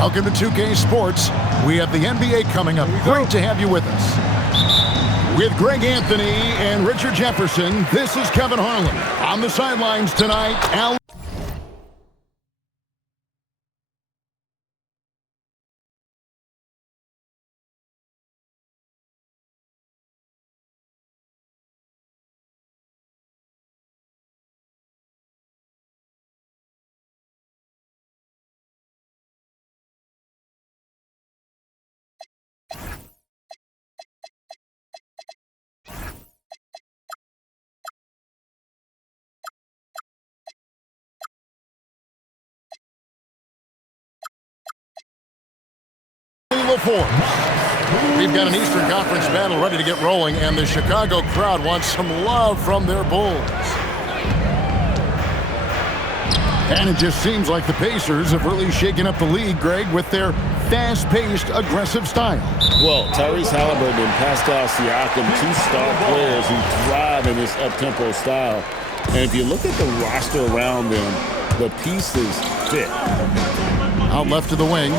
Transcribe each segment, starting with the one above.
Welcome to 2K Sports. We have the NBA coming up. Great to have you with us. With Greg Anthony and Richard Jefferson, this is Kevin Harlan. On the sidelines tonight, Al. We've got an Eastern Conference battle ready to get rolling, and the Chicago crowd wants some love from their Bulls. And it just seems like the Pacers have really shaken up the league, Greg, with their fast-paced, aggressive style. Well, Tyrese Halliburton and Pascal Siakam, two star players who thrive in this up-tempo style. And if you look at the roster around them, the pieces fit. Out left to the wing.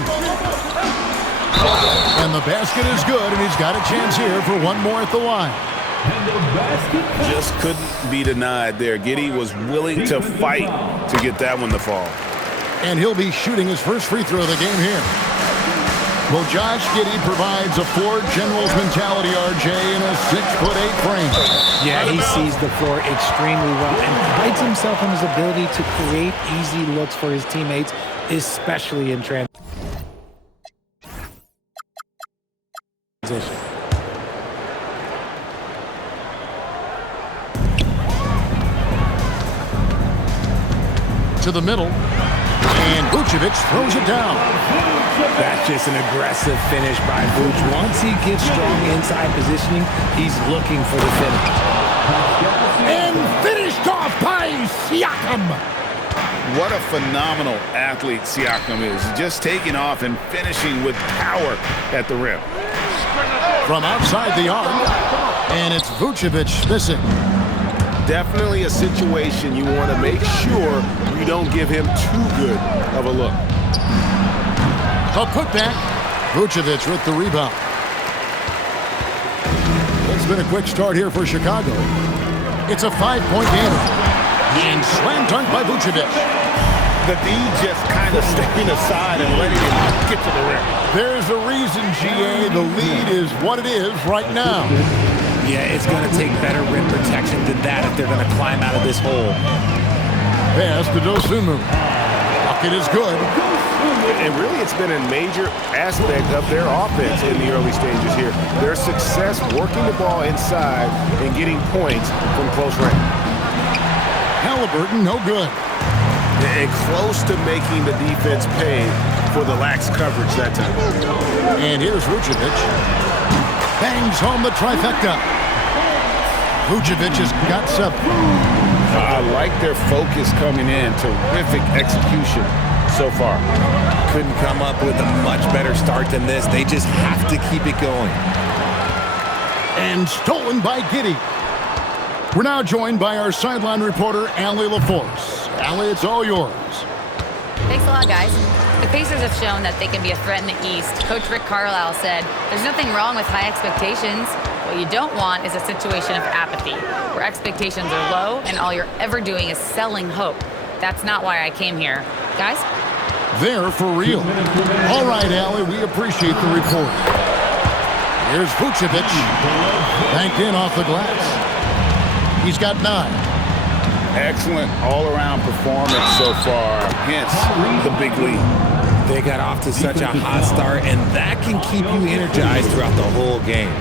And the basket is good, and he's got a chance here for one more at the line. Just couldn't be denied there. Giddey was willing to fight to get that one to fall. And he'll be shooting his first free throw of the game here. Well, Josh Giddey provides a Ford General's mentality, RJ, in a 6'8" frame. Yeah, he sees the floor extremely well and prides himself on his ability to create easy looks for his teammates, especially in transition. To the middle, and Vucevic throws it down. That's just an aggressive finish by Vuce. Once he gets strong inside positioning, he's looking for the finish. And finished off by Siakam. What a phenomenal athlete Siakam is. Just taking off and finishing with power at the rim. From outside the arc, and it's Vucevic missing. Definitely a situation you want to make sure you don't give him too good of a look. A putback. Vucevic with the rebound. It's been a quick start here for Chicago. It's a 5-point game. And slam dunk by Vucevic. The D just kind of stepping aside and letting him get to the rim. There's a reason, GA. The lead is what it is right now. Yeah, it's going to take better rim protection than that if they're going to climb out of this hole. Pass to Dosunmu. Bucket is good. And really, it's been a major aspect of their offense in the early stages here. Their success working the ball inside and getting points from close range. Halliburton, no good. And close to making the defense pay for the lax coverage that time. And here's Vucevic. Bangs home the trifecta. Vucevic has got 7. I like their focus coming in. Terrific execution so far. Couldn't come up with a much better start than this. They just have to keep it going. And stolen by Giddey. We're now joined by our sideline reporter, Allie LaForce. Allie, it's all yours. Thanks a lot, guys. The Pacers have shown that they can be a threat in the East. Coach Rick Carlisle said, there's nothing wrong with high expectations. What you don't want is a situation of apathy, where expectations are low and all you're ever doing is selling hope. That's not why I came here. Guys? They're for real. All right, Allie, we appreciate the report. Here's Vucevic. Banked in off the glass. He's got 9. Excellent all-around performance so far, hence the big lead. They got off to such a hot start, and that can keep you energized throughout the whole game.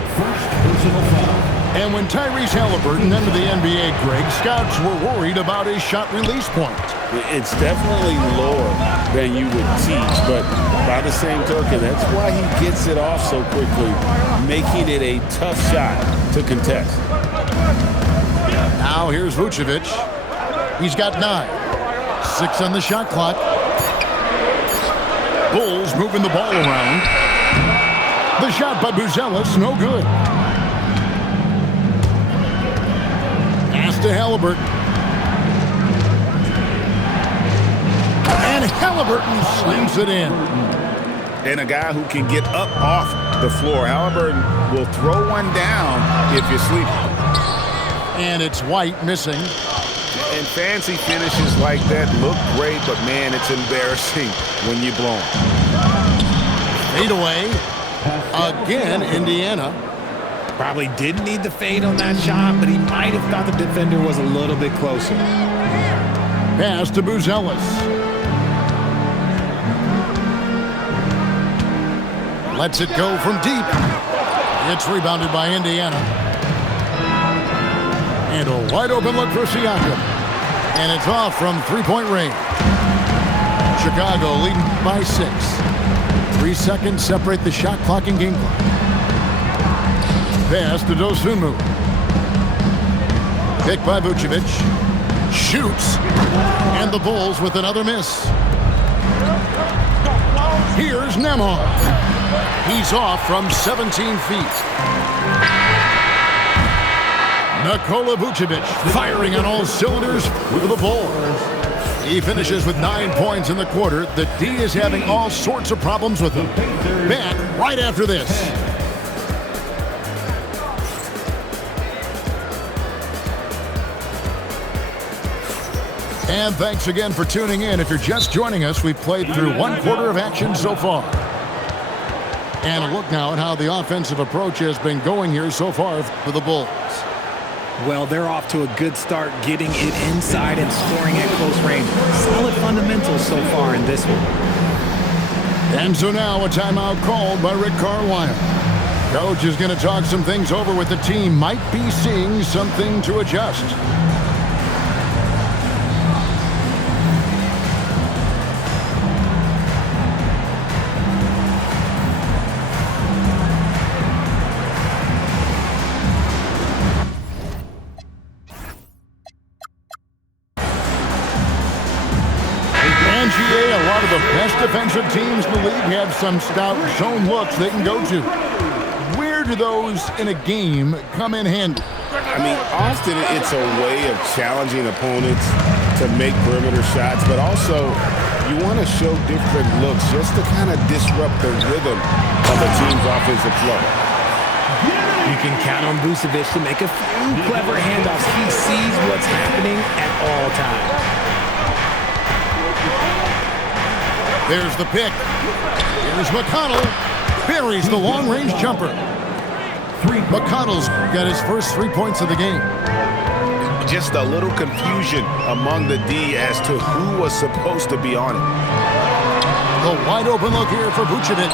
And when Tyrese Halliburton entered the NBA, Greg, scouts were worried about his shot release point. It's definitely lower than you would teach, but by the same token, that's why he gets it off so quickly, making it a tough shot to contest. Now here's Vucevic. He's got 9. 6 on the shot clock. Bulls moving the ball around. The shot by Buzelis, no good. Pass to Halliburton. And Halliburton slings it in. and a guy who can get up off the floor. Halliburton will throw one down if you're sleeping. And it's White missing. And fancy finishes like that look great, but, man, it's embarrassing when you blow them. Fade away. Again, Indiana. Probably didn't need the fade on that shot, but he might have thought the defender was a little bit closer. Pass to Buzelis. Lets it go from deep. It's rebounded by Indiana. And a wide open look for Siakam. And it's off from three-point range. Chicago leading by 6. 3 seconds separate the shot clock and game clock. Pass to Dosunmu. Picked by Vucevic. Shoots. And the Bulls with another miss. Here's Nembhard. He's off from 17 feet. Nikola Vucevic firing on all cylinders with the Bulls. He finishes with 9 points in the quarter. The D is having all sorts of problems with him. Back right after this. And thanks again for tuning in. If you're just joining us, we've played through 1 quarter of action so far. And a look now at how the offensive approach has been going here so far for the Bulls. Well, they're off to a good start getting it inside and scoring at close range. Solid fundamentals so far in this one. And so now a timeout called by Rick Carlisle. Coach is going to talk some things over with the team. Might be seeing something to adjust. A lot of the best defensive teams in the league have some stout zone looks they can go to. Where do those in a game come in handy? I mean, often it's a way of challenging opponents to make perimeter shots, but also you want to show different looks just to kind of disrupt the rhythm of the team's offensive flow. You can count on Vucevic to make a few clever handoffs. He sees what's happening at all times. There's the pick. Here's McConnell. Buries the long-range jumper. McConnell's got his first 3 points of the game. Just a little confusion among the D as to who was supposed to be on it. The wide open look here for Vucevic.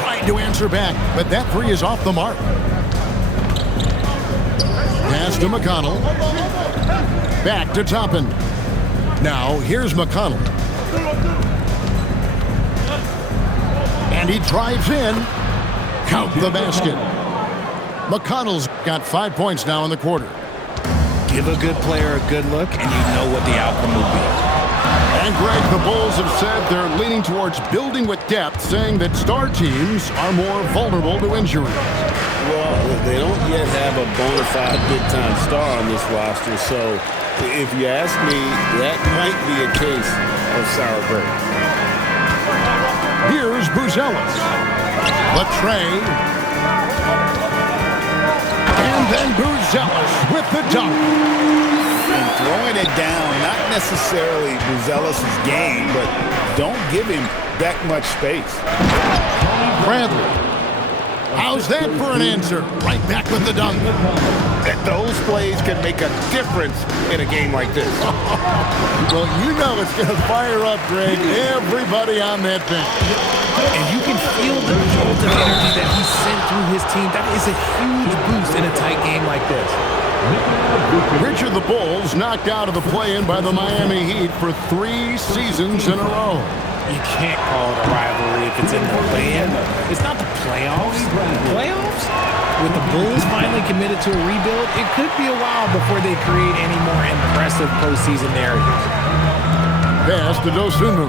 Trying to answer back, but that 3 is off the mark. Pass to McConnell. Back to Toppin. Now here's McConnell. And he drives in. Count the basket. McConnell's got 5 points now in the quarter. Give a good player a good look, and you know what the outcome will be. And Greg, the Bulls have said they're leaning towards building with depth, saying that star teams are more vulnerable to injury. Well, they don't yet have a bona fide big-time star on this roster, so if you ask me, that might be a case of sour grapes. Here's Buzelis. Latray. And then Buzelis with the dunk. And throwing it down, not necessarily Buzelis' game, but don't give him that much space. Bradley. How's that for an answer? Right back with the dunk. And those plays can make a difference in a game like this. Well, you know it's going to fire up, Greg, everybody on that bench. And you can feel the jolt of energy that he sent through his team. That is a huge boost in a tight game like this. Richard, the Bulls knocked out of the play-in by the Miami Heat for 3 seasons in a row. You can't call it a rivalry if it's in the play-in. It's not the playoffs. Playoffs? With the Bulls finally committed to a rebuild, it could be a while before they create any more impressive postseason narratives. Pass to Dosunmu.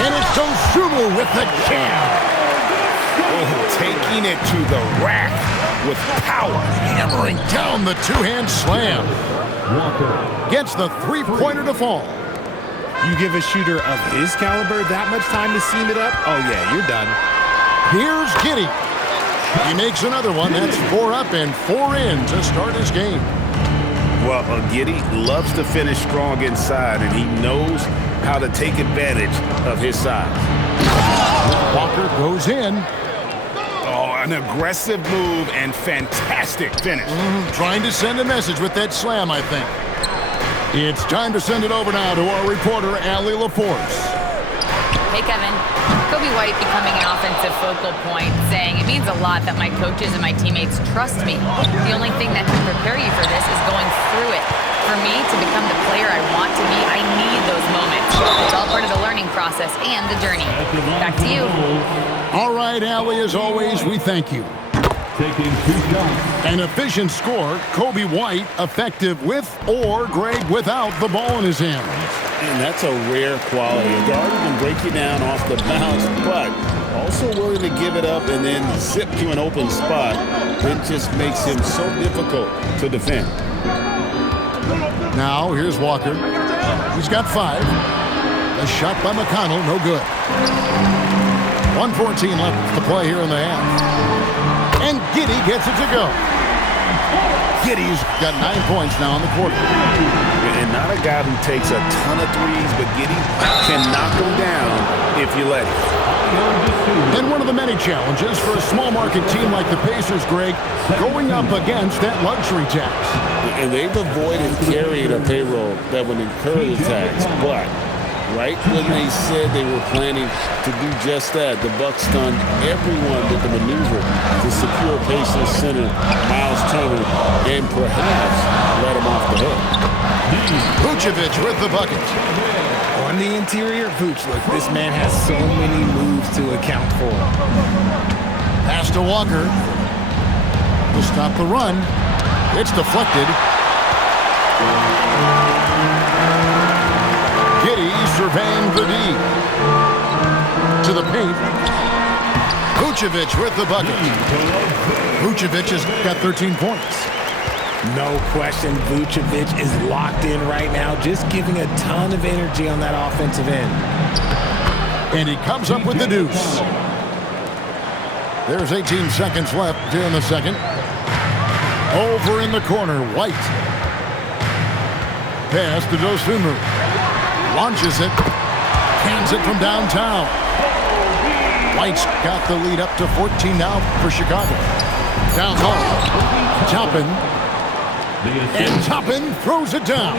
And it's Dosunmu with the jam. Oh, taking it to the rack with power. Hammering down the two-hand slam. Gets the three-pointer to fall. You give a shooter of his caliber that much time to seam it up, oh yeah, you're done. Here's Giddey. He makes another one. That's 4 up and 4 in to start his game. Well, Giddey loves to finish strong inside, and he knows how to take advantage of his size. Walker goes in. Oh, an aggressive move and fantastic finish. Trying to send a message with that slam, I think. It's time to send it over now to our reporter, Allie LaForce. Hey, Kevin. Kobe White becoming an offensive focal point, saying it means a lot that my coaches and my teammates trust me. The only thing that can prepare you for this is going through it. For me to become the player I want to be, I need those moments. It's all part of the learning process and the journey. Back to you. All right, Allie, as always, we thank you. Taking 2 shots. An efficient score, Kobe White effective with or Greg without the ball in his hands. And that's a rare quality. A guard who can break you down off the bounce, but also willing to give it up and then zip to an open spot. It just makes him so difficult to defend. Now, here's Walker. He's got 5. A shot by McConnell, no good. 1:14 left to play here in the half. And Giddey gets it to go. Giddey's got 9 points now in the quarter. And not a guy who takes a ton of threes, but Giddey can knock them down if you let him. And one of the many challenges for a small market team like the Pacers, Greg, going up against that luxury tax. And they've avoided carrying a payroll that would incur the tax, but right when they said they were planning to do just that, the Bucks stunned everyone with the maneuver to secure Pacers center Miles Turner and perhaps let him off the hook. Vucevic with the bucket. On the interior, Vooch, look, this man has so many moves to account for. Pass to Walker. To stop the run. It's deflected. Giddey surveying the D. To the paint. Vucevic with the bucket. Vucevic has got 13 points. No question, Vucevic is locked in right now, just giving a ton of energy on that offensive end. And he comes up with the deuce. There's 18 seconds left here in the second. Over in the corner, White. Pass to Dosunmu. Launches it. Cans it from downtown. White's got the lead up to 14 now for Chicago. Down low. Toppin. And Toppin throws it down.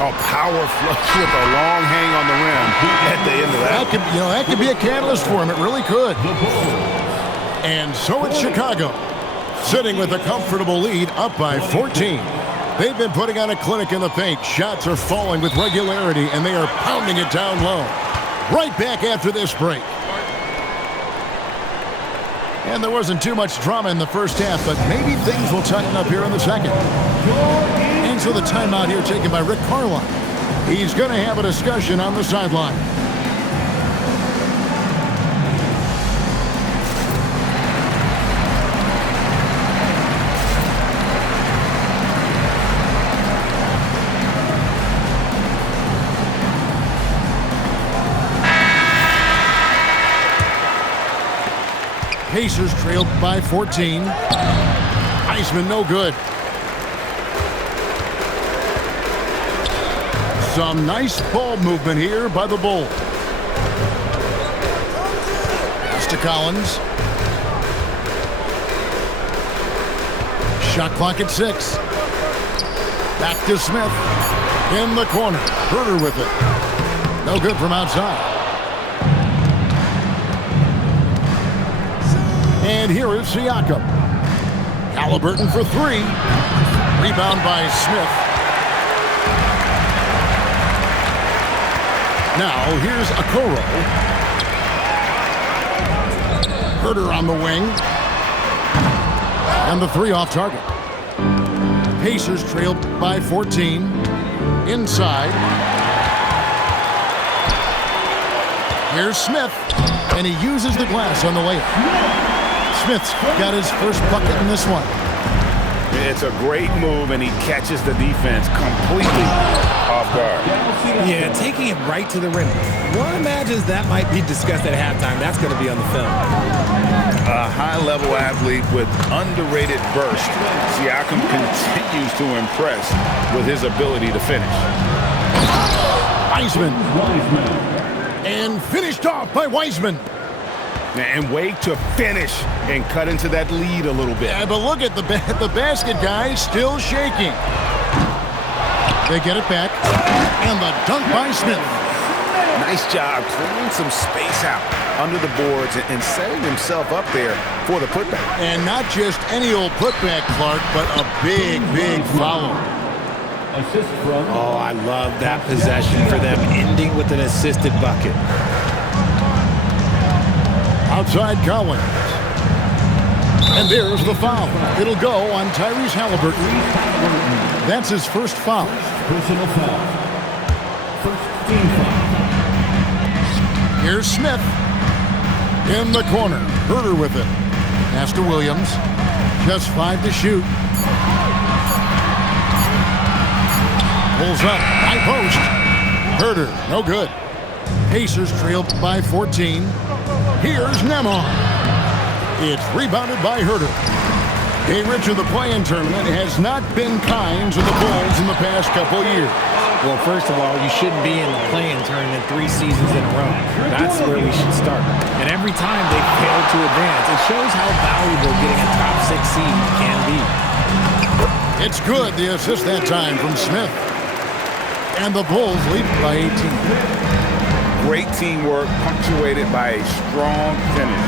Oh, power flush with a long hang on the rim at the end of that. That could be a catalyst for him. It really could. And so it's Chicago, sitting with a comfortable lead, up by 14. They've been putting on a clinic in the paint. Shots are falling with regularity, and they are pounding it down low. Right back after this break. And there wasn't too much drama in the first half, but maybe things will tighten up here in the second. And so the timeout here taken by Rick Carlisle. He's going to have a discussion on the sideline. Pacers trailed by 14. Heisman no good. Some nice ball movement here by the Bulls. Pass to Collins. Shot clock at 6. Back to Smith. In the corner. Herter with it. No good from outside. And here is Siakam. Halliburton for 3. Rebound by Smith. Now here's Okoro. Herter on the wing. And the 3 off target. Pacers trailed by 14. Inside. Here's Smith. And he uses the glass on the layup. Smith's got his first bucket in this one. It's a great move, and he catches the defense completely off guard. Yeah, taking it right to the rim. One imagines that might be discussed at halftime. That's going to be on the film. A high-level athlete with underrated burst. Siakam continues to impress with his ability to finish. Wiseman. And finished off by Wiseman. And Wade to finish and cut into that lead a little bit. Yeah, but look at the basket, guys, still shaking. They get it back. And the dunk by Smith. Nice job clearing some space out under the boards and setting himself up there for the putback. And not just any old putback, Clark, but a big, big follow. Assist from. Oh, I love that possession for them, ending with an assisted bucket. Outside Collins. And there's the foul. It'll go on Tyrese Halliburton. That's his first foul. Personal foul. First team foul. Here's Smith. In the corner. Herder with it. Pass to Williams. Just 5 to shoot. Pulls up. High post. Herder. No good. Pacers trail by 14. Here's Nembhard. It's rebounded by Herder. Hey, Richard, the play-in tournament has not been kind to the Bulls in the past couple years. Well, first of all, you shouldn't be in the play-in tournament 3 seasons in a row. That's where we should start. And every time they fail to advance, it shows how valuable getting a top 6 seed can be. It's good, the assist that time from Smith. And the Bulls lead by 18. Great teamwork punctuated by a strong finish.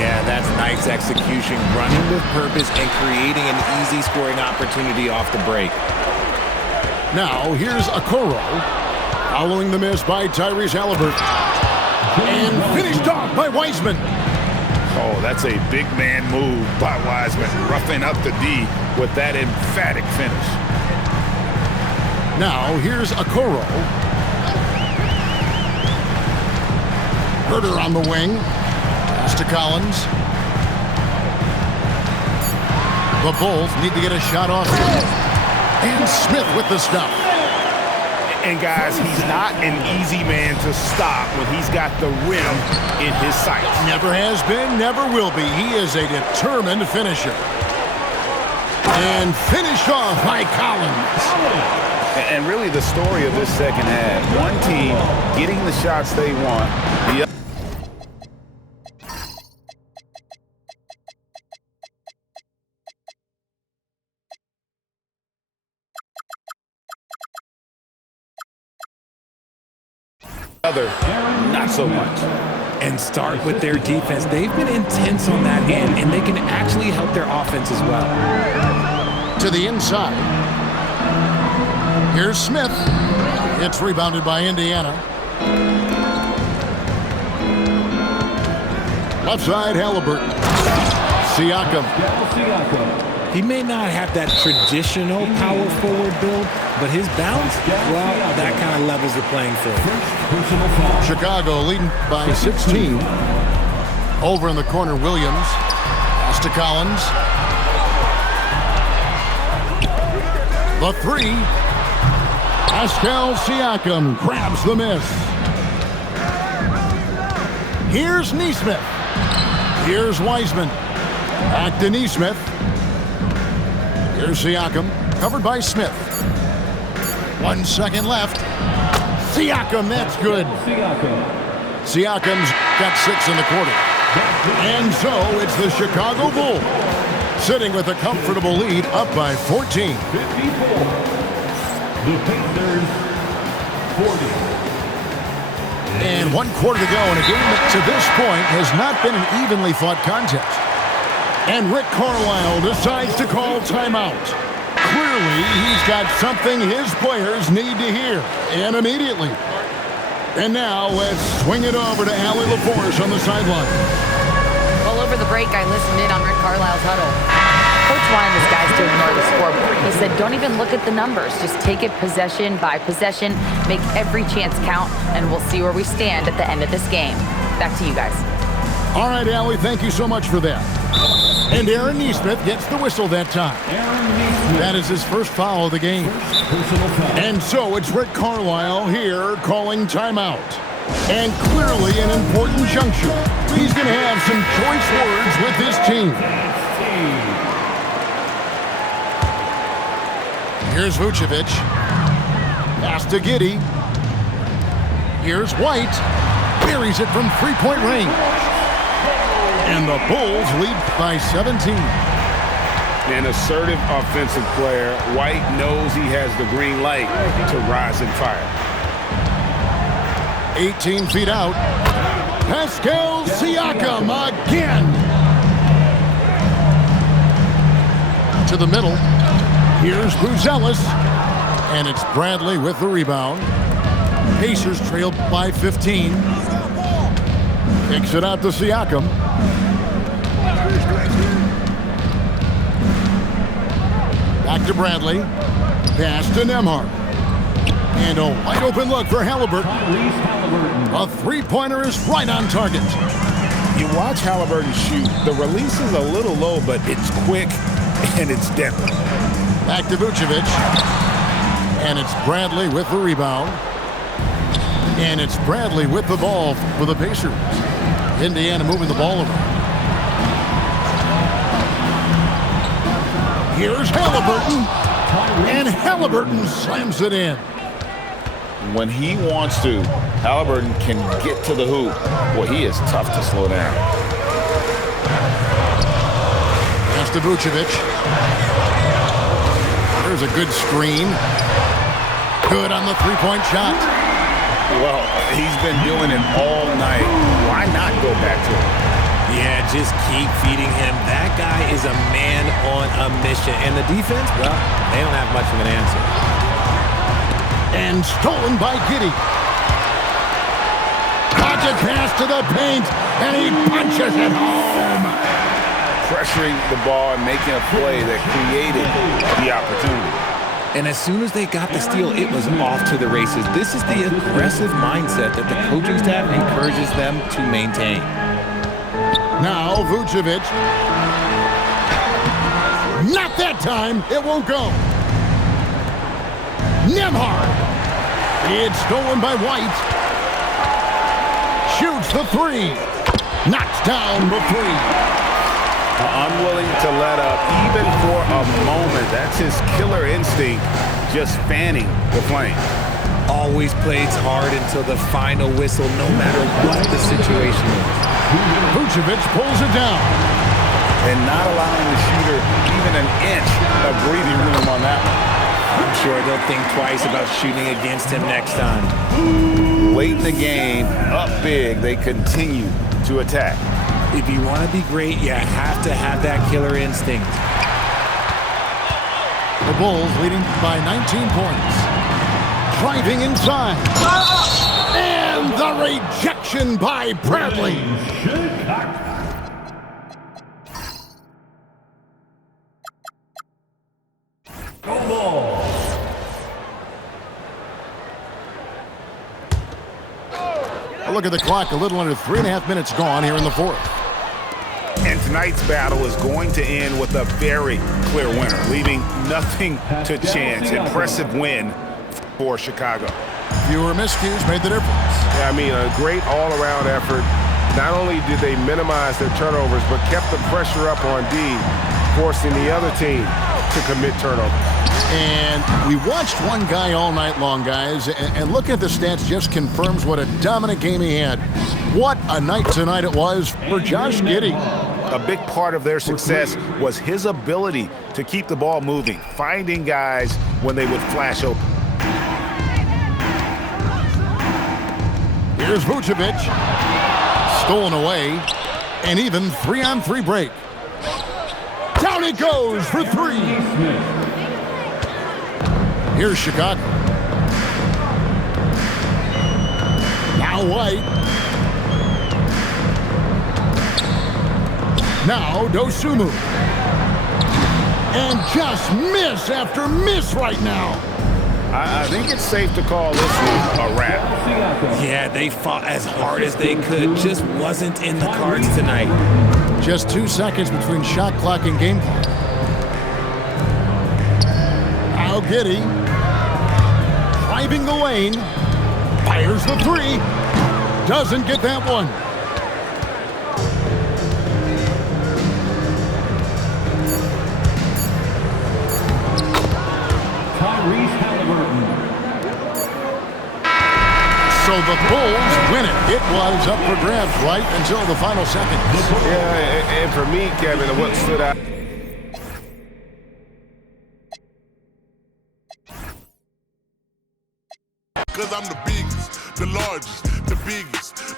Yeah, that's nice execution, running with purpose and creating an easy scoring opportunity off the break. Now, here's Okoro. Following the miss by Tyrese Halliburton. And finished off by Wiseman. Oh, that's a big man move by Wiseman, roughing up the D with that emphatic finish. Now, here's Okoro. Herder on the wing. Pass to Collins. The Bulls need to get a shot off here. And Smith with the stop. And guys, he's not an easy man to stop when he's got the rim in his sights. Never has been, never will be. He is a determined finisher. And finished off by Collins. And really the story of this second half, one team getting the shots they want, the other not so much. And start with their defense. They've been intense on that end, and they can actually help their offense as well. To the inside. Here's Smith. It's rebounded by Indiana. Left side, Halliburton. Siakam. He may not have that traditional power forward build, but his bounce, well, that kind of levels the playing field. Chicago leading by 16. Over in the corner, Williams. Pass to Collins. The three. Pascal Siakam grabs the miss. Here's Nesmith. Here's Wiseman. Back to Nesmith. Here's Siakam, covered by Smith. 1 second left. Siakam, that's good. Siakam's got 6 in the quarter. And so it's the Chicago Bulls sitting with a comfortable lead, up by 14. 54. The Pacers, 40. And 1 quarter to go in a game that to this point has not been an evenly fought contest. And Rick Carlisle decides to call timeout. Clearly, he's got something his players need to hear, and immediately. And now, let's swing it over to Allie LaForce on the sideline. Well, over the break, I listened in on Rick Carlisle's huddle. Coach wanted his guys to ignore the scoreboard. He said, don't even look at the numbers. Just take it possession by possession, make every chance count, and we'll see where we stand at the end of this game. Back to you guys. All right, Allie, thank you so much for that. And Aaron Nesmith gets the whistle that time. That is his first foul of the game. And so it's Rick Carlisle here calling timeout. And clearly an important juncture. He's going to have some choice words with his team. Here's Vucevic. Pass to Giddey. Here's White. Buries it from three-point range. And the Bulls lead by 17. An assertive offensive player. White knows he has the green light to rise and fire. 18 feet out. Pascal Siakam again. To the middle. Here's Buzelis. And it's Bradley with the rebound. Pacers trail by 15. Kicks it out to Siakam. Back to Bradley. Pass to Nembhard. And a wide open look for Halliburton. A three-pointer is right on target. You watch Halliburton shoot. The release is a little low, but it's quick and it's deadly. Back to Vucevic. And it's Bradley with the rebound. And it's Bradley with the ball for the Pacers. Indiana moving the ball around. Here's Halliburton. And Halliburton slams it in. When he wants to, Halliburton can get to the hoop. Boy, he is tough to slow down. Pass to Vucevic. There's a good screen. Good on the three-point shot. Well, he's been doing it all night. Why not go back to it? Yeah, just keep feeding him. That guy is a man on a mission. And the defense, well, they don't have much of an answer. And stolen by Giddey. Project pass to the paint, and he punches it home. Pressuring the ball and making a play that created the opportunity. And as soon as they got the steal, it was off to the races. This is the aggressive mindset that the coaching staff encourages them to maintain. Now Vucevic. Not that time. It won't go. Nembhard. It's stolen by White. Shoots the three. Knocks down the three. Unwilling to let up even for a moment. That's his killer instinct, just fanning the flame. Always plays hard until the final whistle, no matter what the situation is. Vucevic pulls it down. And not allowing the shooter even an inch of breathing room on that one. I'm sure they'll think twice about shooting against him next time. Late in the game, up big, they continue to attack. If you want to be great, you have to have that killer instinct. The Bulls leading by 19 points. Driving inside. And the rejection by Bradley. Look at the clock, a little under 3.5 minutes gone here in the fourth. And tonight's battle is going to end with a very clear winner, leaving nothing to chance. Impressive win for Chicago. Fewer miscues made the difference. Yeah, I mean, a great all-around effort. Not only did they minimize their turnovers, but kept the pressure up on D, forcing the other team to commit turnovers. And we watched one guy all night long, guys, and looking at the stats just confirms what a dominant game he had. What a night tonight it was for Josh Giddey. A big part of their success was his ability to keep the ball moving, finding guys when they would flash open. Here's Vucevic. Stolen away. And even 3-on-3 break. Down it goes for three. Here's Chicago. Now White. Now Dosunmu. And just miss after miss right now. I think it's safe to call this one a wrap. Yeah, they fought as hard as they could. Just wasn't in the cards tonight. Just 2 seconds between shot clock and game clock. Now Giddey driving the lane, fires the three, doesn't get that one. Tyrese Halliburton. So the Bulls win it. It was up for grabs right until the final seconds. Yeah, and for me, Kevin, what stood out. Cause I'm the biggest, the largest, the biggest.